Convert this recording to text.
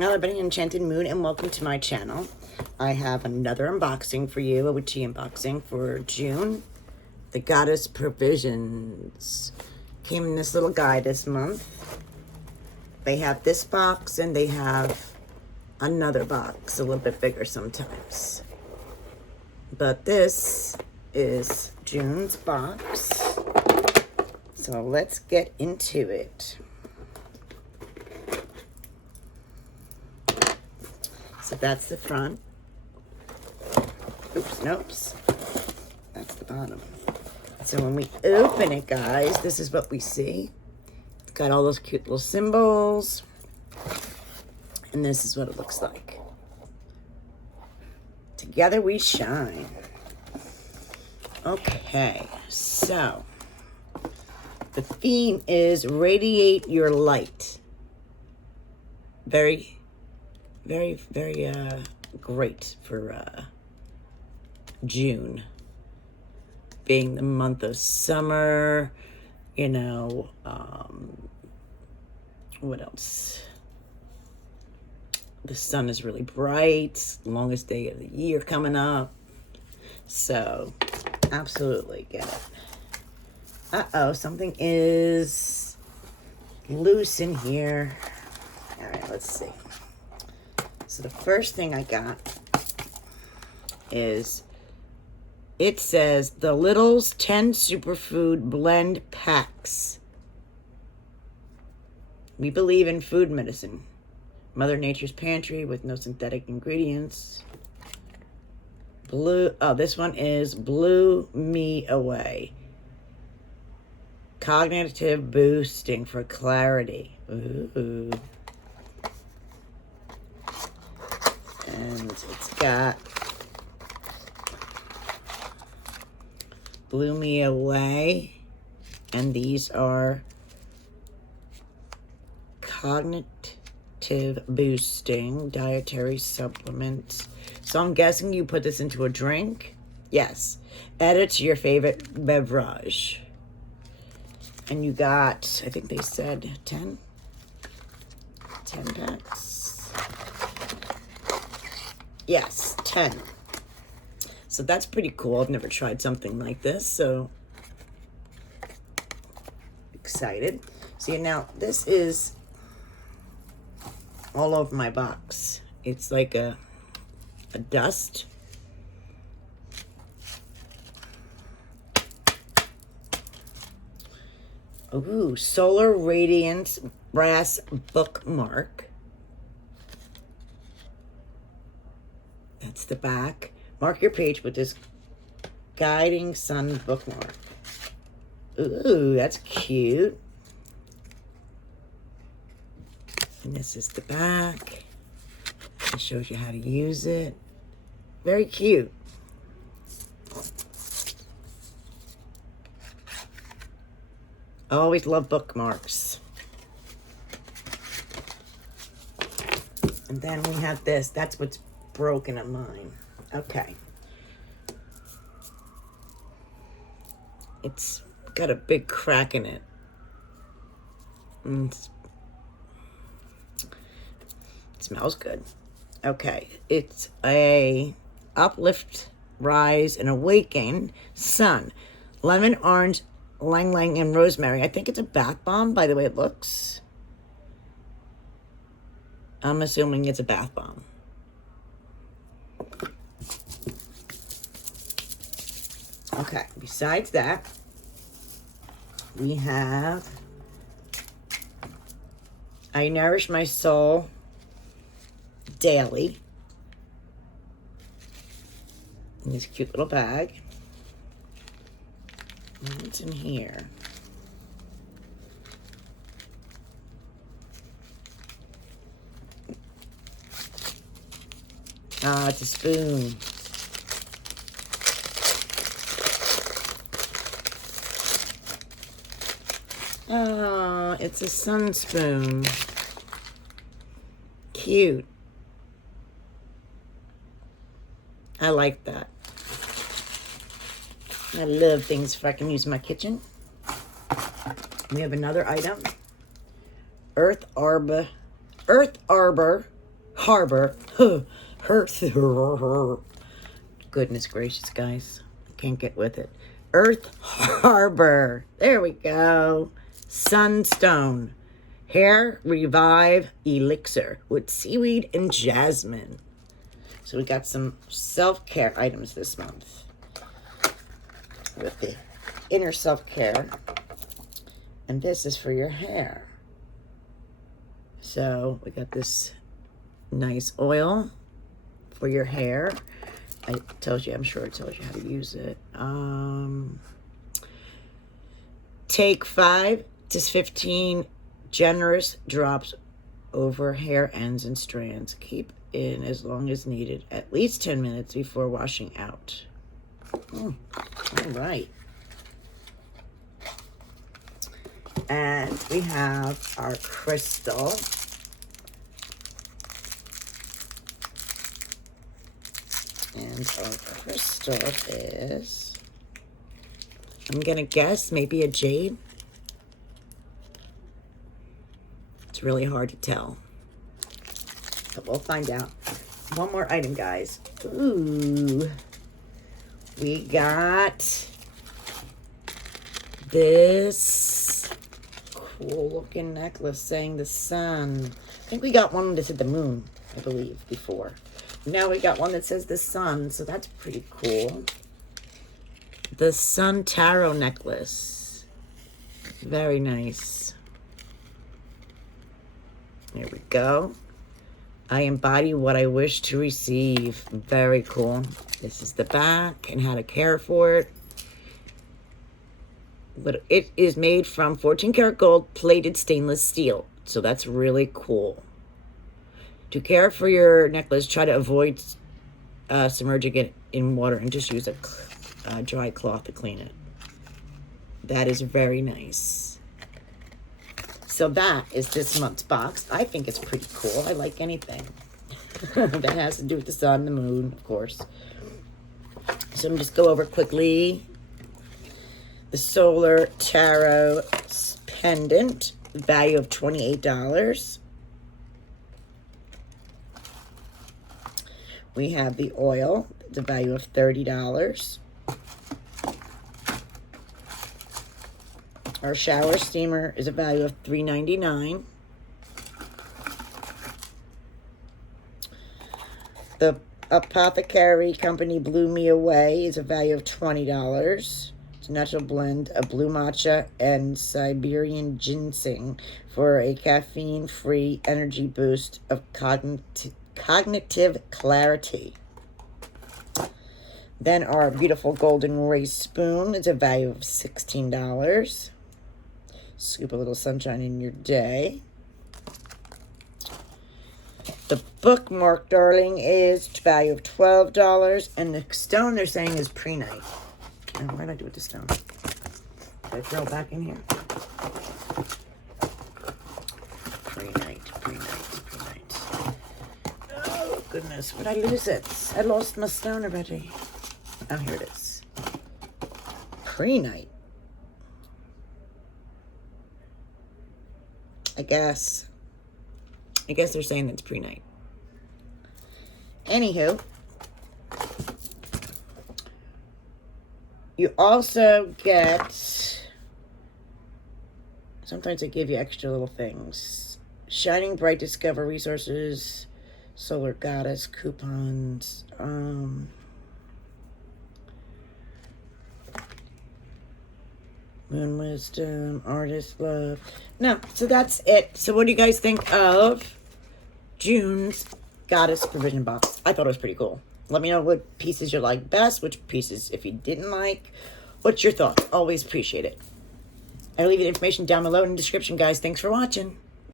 Hello, Bunny Enchanted Moon, and welcome to my channel. I have another unboxing for you, a witchy unboxing for June. The Goddess Provisions came in this little guide this month. They have this box and they have another box, a little bit bigger sometimes. But this is June's box. So let's get into it. So that's the front. Oops, nopes. That's the bottom. So when we open it, guys, this is what we see. It's got all those cute little symbols. And this is what it looks like. Together we shine. Okay, so the theme is radiate your light. Very great for June, being the month of summer. You know, what else? The sun is really bright, longest day of the year coming up. So, absolutely get it. Uh-oh, something is loose in here. All right, let's see. So the first thing I got is, it says the Little's 10 Superfood Blend Packs. We believe in food medicine. Mother Nature's pantry with no synthetic ingredients. This one is Blew Me Away. Cognitive boosting for clarity. Ooh. And it's got Blew Me Away, and these are cognitive boosting dietary supplements. So I'm guessing you put this into a drink. Yes. Add it to your favorite beverage. And you got, I think they said 10 packs. Yes, 10. So that's pretty cool. I've never tried something like this, so excited. See, now this is all over my box. It's like a dust. Ooh, Solar Radiance Brass Bookmark. That's the back. Mark your page with this Guiding Sun bookmark. Ooh, that's cute. And this is the back. It shows you how to use it. Very cute. I always love bookmarks. And then we have this. That's what's broken at mine. Okay. It's got a big crack in it. It smells good. Okay. It's a Uplift, Rise, and Awaken Sun. Lemon, orange, lang lang, and rosemary. I think it's a bath bomb by the way it looks. I'm assuming it's a bath bomb. Okay, besides that, we have I Nourish My Soul Daily in this cute little bag. What's in here? Ah, it's a spoon. Oh, it's a sun spoon. Cute. I like that. I love things if I can use in my kitchen. We have another item. Earth Arbor Harbor. Earth. Goodness gracious, guys. I can't get with it. Earth Harbor. There we go. Sunstone. Hair Revive Elixir with seaweed and jasmine. So we got some self-care items this month with the inner self-care. And this is for your hair. So we got this nice oil for your hair. I'm sure it tells you how to use it. Take 5 to 15 generous drops over hair ends and strands. Keep in as long as needed, at least 10 minutes before washing out. All right. And we have our crystal. And our crystal is, I'm going to guess, maybe a jade. It's really hard to tell. But we'll find out. One more item, guys. Ooh. We got this cool looking necklace saying the sun. I think we got one that said the moon, I believe, before. Now we got one that says the sun, so that's pretty cool. The Sun Tarot necklace. Very nice. There we go. I embody what I wish to receive. Very cool. This is the back and how to care for it. But it is made from 14 karat gold plated stainless steel. So that's really cool. To care for your necklace, try to avoid submerging it in water and just use a dry cloth to clean it. That is very nice. So that is this month's box. I think it's pretty cool. I like anything that has to do with the sun, the moon, of course. So I'm just go over quickly. The Solar Tarot pendant, value of $28. We have the oil, the value of $30. Our shower steamer is a value of $3.99. The Apothecary Company Blew Me Away is a value of $20. It's a natural blend of blue matcha and Siberian ginseng for a caffeine-free energy boost of cognitive clarity. Then our beautiful golden race spoon is a value of $16. Scoop a little sunshine in your day. The bookmark, darling, is value of $12. And the stone they're saying is pre-night. And what did I do with the stone? Did I throw it back in here? Pre-night. Oh, goodness. Would I lose it? I lost my stone already. Oh, here it is. Pre-night. I guess they're saying it's pre-night. Anywho, you also get, sometimes they give you extra little things. Shining Bright Discover Resources, Solar Goddess coupons, Moon Wisdom, Artist Love. No, so that's it. So what do you guys think of June's Goddess Provision Box? I thought it was pretty cool. Let me know what pieces you like best, which pieces if you didn't like. What's your thoughts? Always appreciate it. I'll leave you the information down below in the description, guys. Thanks for watching.